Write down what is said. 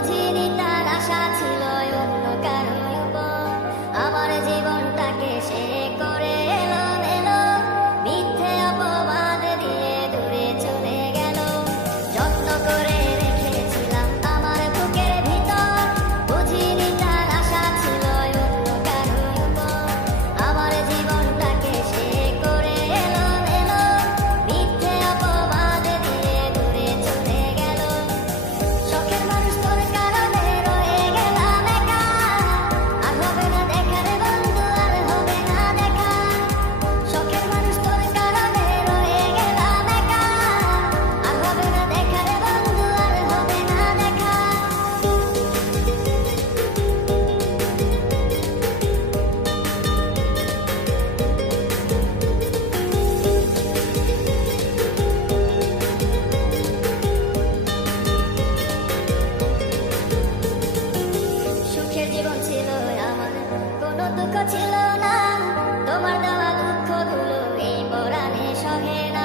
বোঝেনি তার আশা ছিল ছিল না। তোমার দেওয়া দুঃখগুলো এই পরাণে সহে না।